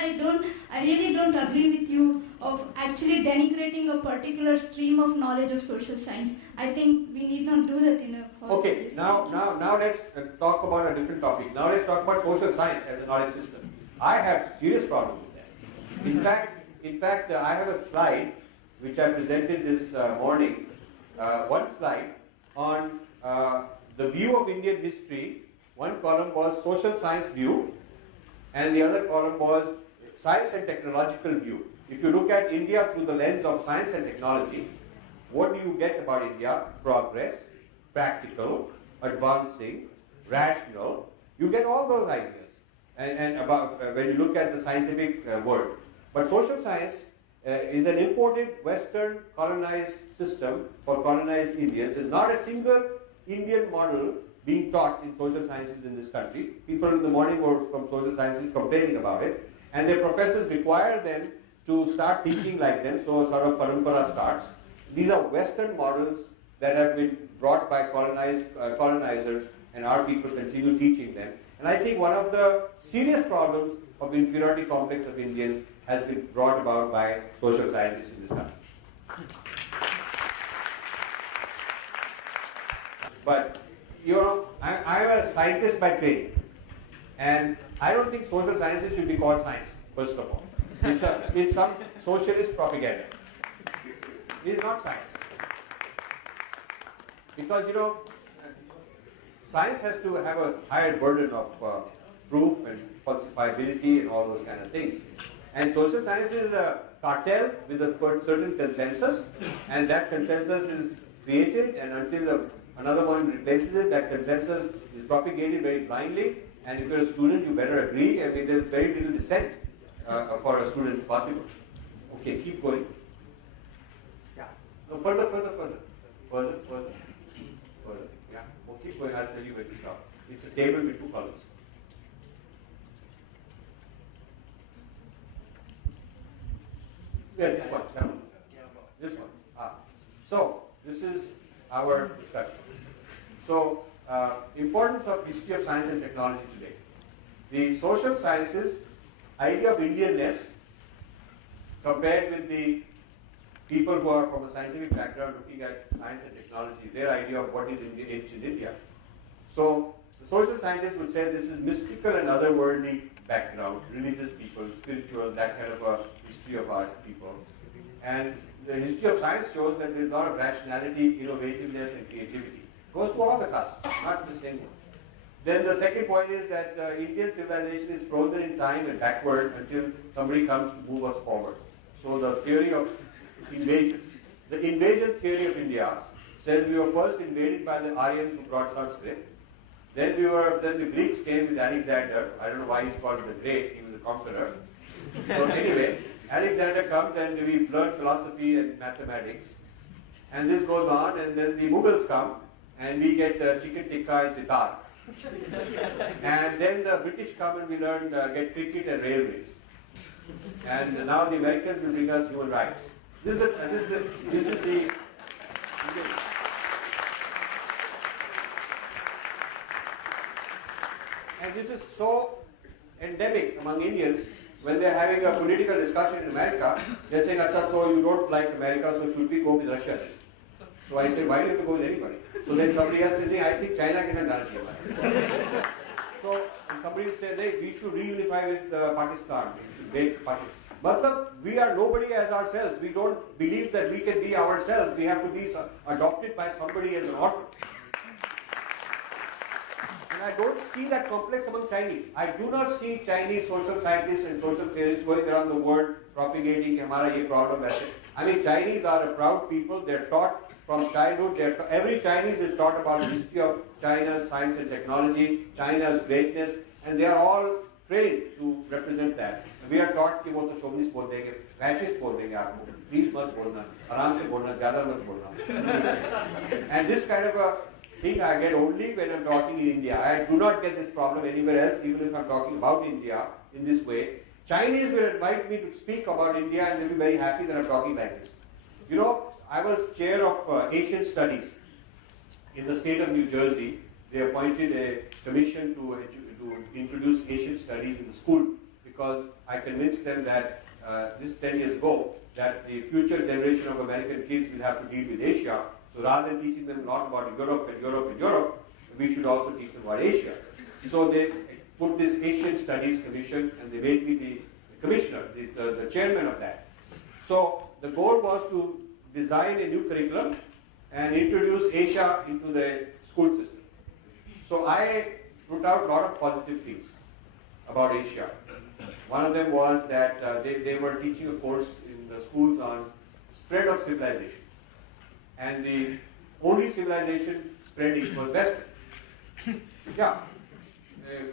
I really don't agree with you of actually denigrating a particular stream of knowledge of social science. I think we need not do that in a Okay, now let's talk about a different topic. Now let's talk about social science as a knowledge system. I have serious problems with that. In fact, I have a slide which I presented this morning. One slide on the view of Indian history. One column was social science view, and the other column was science and technological view. If you look at India through the lens of science and technology, what do you get about India? Progress, practical, advancing, rational. You get all those ideas. And about when you look at the scientific world. But social science is an imported Western colonized system for colonized Indians. There's not a single Indian model being taught in social sciences in this country. People in the morning were from social sciences complaining about it. And their professors require them to start thinking like them, so sort of parampara starts. These are Western models that have been brought by colonizers, and our people continue teaching them. And I think one of the serious problems of inferiority complex of Indians has been brought about by social scientists in this country. But, you know, I'm a scientist by training, and I don't think social sciences should be called science, first of all. It's some socialist propaganda. It is not science. Because, you know, science has to have a higher burden of proof and falsifiability and all those kind of things. And social science is a cartel with a certain consensus, and that consensus is created, and until another one replaces it, that consensus is propagated very blindly, and if you're a student, you better agree. I mean, there's very little dissent for a student possible. Okay, keep going. Yeah. No, further. Yeah. Well, keep going, I'll tell you where to stop. It's a table with two columns. Yeah, this one. This one. So, this is our discussion. So, importance of history of science and technology today. The social sciences idea of Indianness compared with the people who are from a scientific background looking at science and technology, their idea of what is ancient India. So, the social scientists would say this is mystical and otherworldly background, religious people, spiritual, that kind of a history of our people. And the history of science shows that there is a lot of rationality, innovativeness, and creativity. Goes to all the castes, not just anyone. Then the second point is that Indian civilization is frozen in time and backward until somebody comes to move us forward. So the theory of invasion, the invasion theory of India says we were first invaded by the Aryans who brought Sanskrit. Then the Greeks came with Alexander. I don't know why he's called the Great, he was a conqueror. So anyway, Alexander comes and we learn philosophy and mathematics. And this goes on, and then the Mughals come and we get chicken tikka and sitar. And then the British come and we learn, get cricket and railways. And now the Americans will bring us human rights. This is the and this is so endemic among Indians. When they're having a political discussion in America, they're saying, Acha, so you don't like America, so should we go with Russia? So I say, why do you have to go with anybody? So then somebody else says, I think China can have. So somebody will say, hey, we should reunify with Pakistan. We should make Pakistan. But we are nobody as ourselves. We don't believe that we can be ourselves. We have to be adopted by somebody as an orphan. And I don't see that complex among Chinese. I do not see Chinese social scientists and social theorists going around the world propagating Hamara ye problem. I mean, Chinese are a proud people. They're taught from childhood. Every Chinese is taught about the history of China's science and technology, China's greatness, and they are all trained to represent that. We are taught कि वो तो chauvinist बोल देंगे, fascist बोल देंगे आपको. Please मत बोलना, आराम से बोलना, ज़्यादा मत बोलना. And this kind of a thing I get only when I'm talking in India. I do not get this problem anywhere else, even if I'm talking about India in this way. Chinese will invite me to speak about India and they'll be very happy that I'm talking like this. You know, I was chair of Asian Studies in the state of New Jersey. They appointed a commission to introduce Asian Studies in the school because I convinced them that this 10 years ago, that the future generation of American kids will have to deal with Asia. So rather than teaching them a lot about Europe and Europe and Europe, we should also teach them about Asia. So they put this Asian Studies Commission, and they made me the commissioner, the chairman of that. So the goal was to design a new curriculum and introduce Asia into the school system. So I put out a lot of positive things about Asia. One of them was that they were teaching a course in the schools on spread of civilization. And the only civilization spreading was Western. Yeah.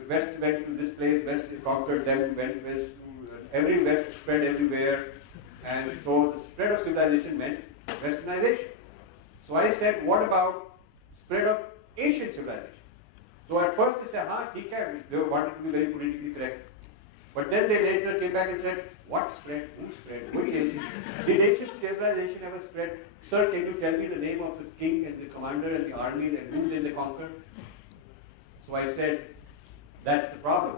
West went to this place, West conquered them, went west to every West spread everywhere. And so the spread of civilization meant Westernization. So I said, what about spread of Asian civilization? So at first they said, theek hai, they wanted to be very politically correct. But then they later came back and said, what spread? Who spread? What is Asian? Did Asian civilization ever spread? Sir, can you tell me the name of the king and the commander and the army and who did they conquer? So I said, that's the problem.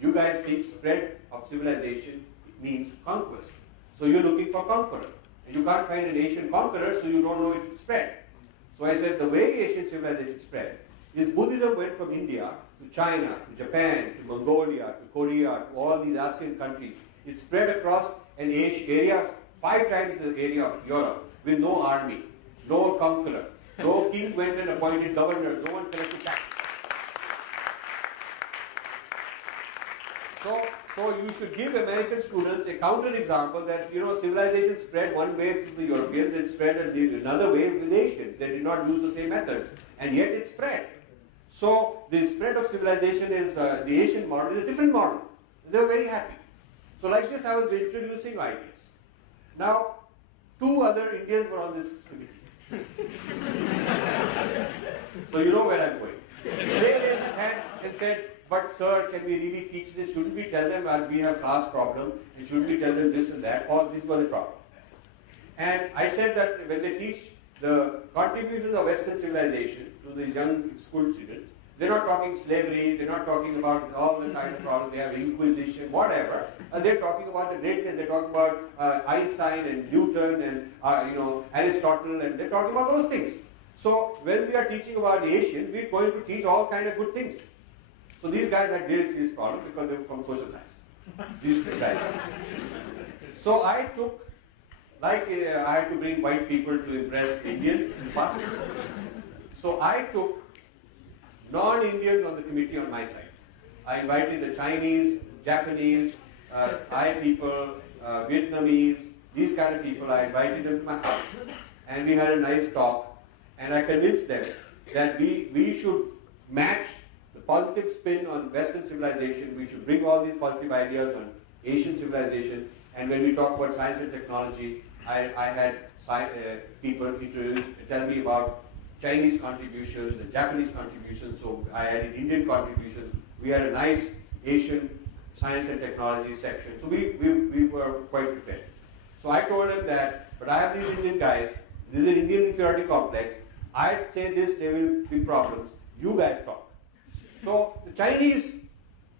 You guys think spread of civilization means conquest. So you're looking for conqueror. And you can't find an Asian conqueror, so you don't know it spread. So I said, the way Asian civilization spread is Buddhism went from India to China, to Japan, to Mongolia, to Korea, to all these ASEAN countries. It spread across an area 5 times the area of Europe with no army, no conqueror. No king went and appointed governors, no one collected taxes. So you should give American students a counter-example that, civilization spread one way through the Europeans, it spread another way with Asians. They did not use the same methods, and yet it spread. So the spread of civilization is, the Asian model is a different model. They were very happy. So like this, I was introducing ideas. Now, 2 other Indians were on this committee. So you know where I'm going. They raised his hand and said, but sir, can we really teach this? Shouldn't we tell them we have class problem? And shouldn't we tell them this and that? Or this was the problem. And I said that when they teach the contributions of Western civilization to the young school students, they're not talking slavery, they're not talking about all the kind of problems, they have Inquisition, whatever. They're talking about the greatness, they're talking about Einstein and Newton and Aristotle, and they're talking about those things. So when we are teaching about the Asian, we're going to teach all kind of good things. So these guys had very serious problem because they were from social science. These 2 guys. So I took, I had to bring white people to impress Indian past. So I took non-Indians on the committee on my side. I invited the Chinese, Japanese, Thai people, Vietnamese, these kind of people. I invited them to my house, and we had a nice talk. And I convinced them that we should match the positive spin on Western civilization. We should bring all these positive ideas on Asian civilization. And when we talk about science and technology, I had people tell me about Chinese contributions and Japanese contributions. So I added Indian contributions. We had a nice Asian science and technology section. So we were quite prepared. So I told them that, but I have these Indian guys. This is an Indian inferiority complex. I say this, there will be problems. You guys talk. So the Chinese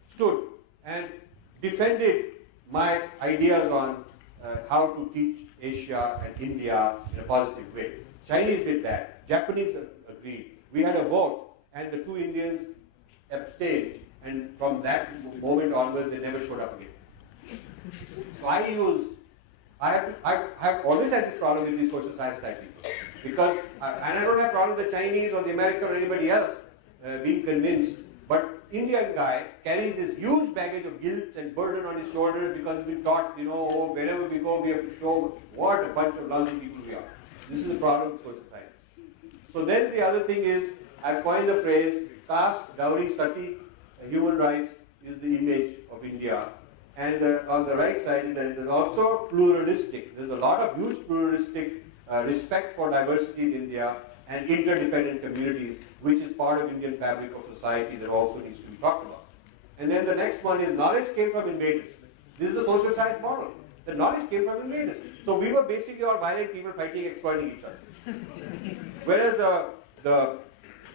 stood and defended my ideas on how to teach Asia and India in a positive way. Chinese did that. Japanese agreed. We had a vote, and the 2 Indians abstained. And from that moment onwards, they never showed up again. So I have always had this problem with these social science type people. Because, and I don't have problem with the Chinese or the American or anybody else being convinced, but Indian guy carries this huge baggage of guilt and burden on his shoulders because he's been taught, wherever we go, we have to show what a bunch of lousy people we are. This is the problem with social science. So then the other thing is, I've coined the phrase, caste, dowry, sati, human rights is the image of India. And on the right side, there is also pluralistic. There's a lot of huge pluralistic respect for diversity in India and interdependent communities, which is part of Indian fabric of society that also needs to be talked about. And then the next one is knowledge came from invaders. This is the social science model. The knowledge came from invaders. So we were basically all violent people fighting, exploiting each other. Whereas the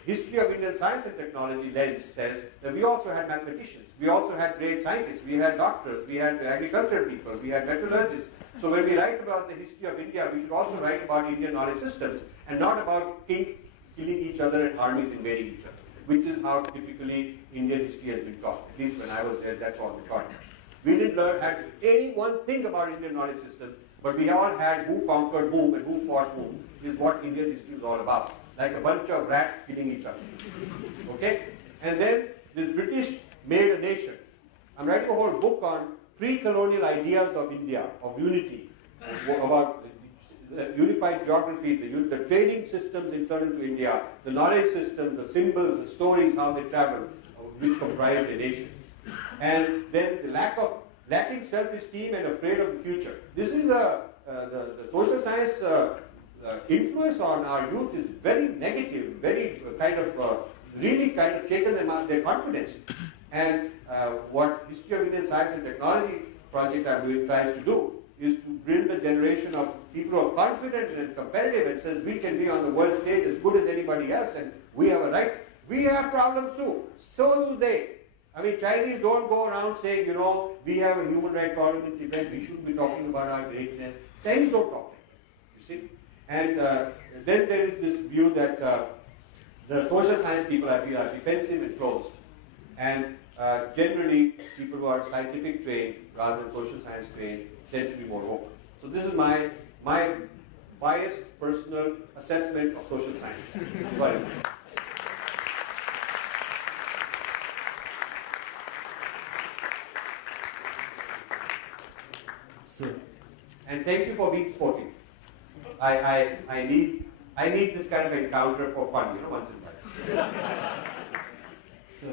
history of Indian science and technology lens says that we also had mathematicians, we also had great scientists, we had doctors, we had agricultural people, we had metallurgists. So when we write about the history of India, we should also write about Indian knowledge systems and not about kings killing each other and armies invading each other, which is how typically Indian history has been taught. At least when I was there, that's all we taught. We didn't learn any one thing about Indian knowledge systems, but we all had who conquered whom and who fought whom is what Indian history is all about. Like a bunch of rats killing each other. Okay? And then this British made a nation. I'm writing a whole book on pre-colonial ideas of India, of unity, about unified geography, the trading systems internal to India, the knowledge systems, the symbols, the stories, how they travel, which comprise the nation. And then the lacking self-esteem and afraid of the future. This is the social science influence on our youth is very negative, very really shaken their confidence. And what History of Indian Science and Technology project I'm doing tries to do is to build a generation of people who are confident and competitive and says we can be on the world stage as good as anybody else and we have a right. We have problems too. So do they. I mean, Chinese don't go around saying, you know, we have a human rights problem in Tibet, we shouldn't be talking about our greatness. Chinese don't talk like that, you see. And then there is this view that the social science people, I feel, are defensive and closed. And generally, people who are scientific trained rather than social science trained tend to be more open. So this is my biased personal assessment of social science. And thank you for being sportive. I need this kind of encounter for fun, you know, once in a while. So